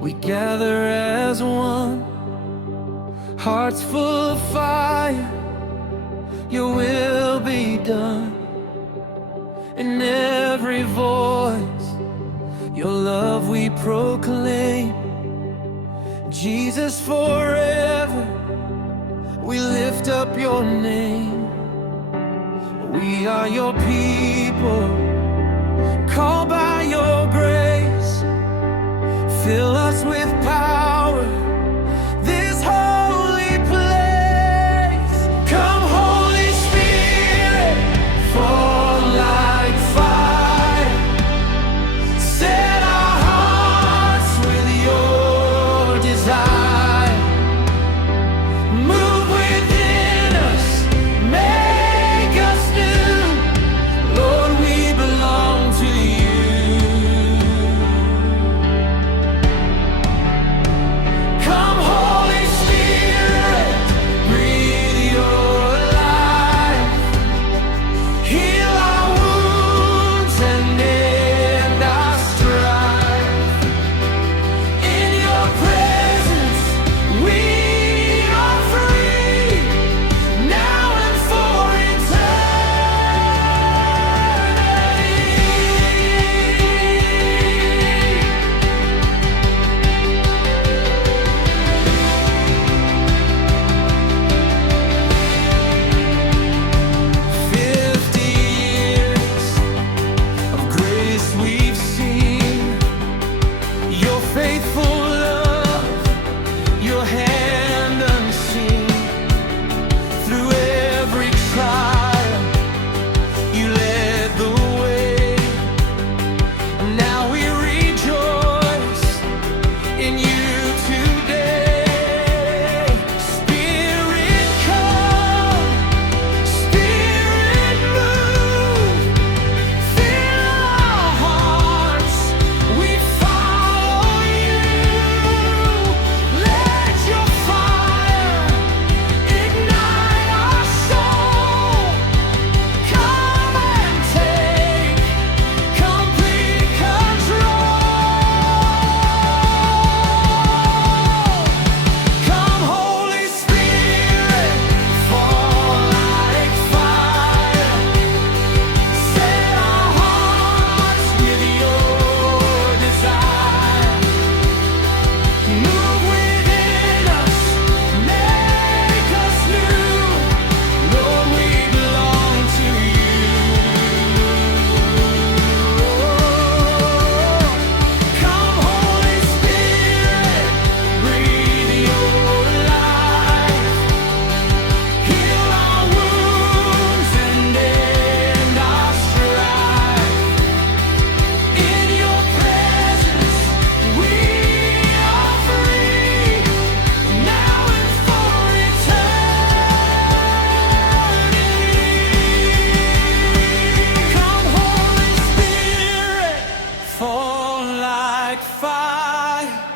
We gather as one, hearts full of fire. Your will be done. In every voice, your love we proclaim. Jesus, forever we lift up your name. We are your people, called by your grace. Fill us with power, this holy place. Come, Holy Spirit, fall like fire. Set our hearts with your desire. Move within us, make us new. Lord, we belong to you. Come, Holy Spirit, breathe your life. Heal our wounds and end our strife. In your presence we are free, now and for eternity. 50 years of grace we've seen, your faithful love, your hand unseen. Through every trial, you led the way. Now we rejoice in you today. Spirit come, Spirit move. Fill our hearts, we follow you. Let your fire ignite our soul. Come and take complete control. Come, Holy Spirit, fall like fire. Set our hearts with your desire. Move within us, make us new. Lord, we belong to you. Come, Holy Spirit, breathe your life. Heal our wounds and end our strife. In your presence we are free, now and for eternity. Come, Holy Spirit, fall like fire.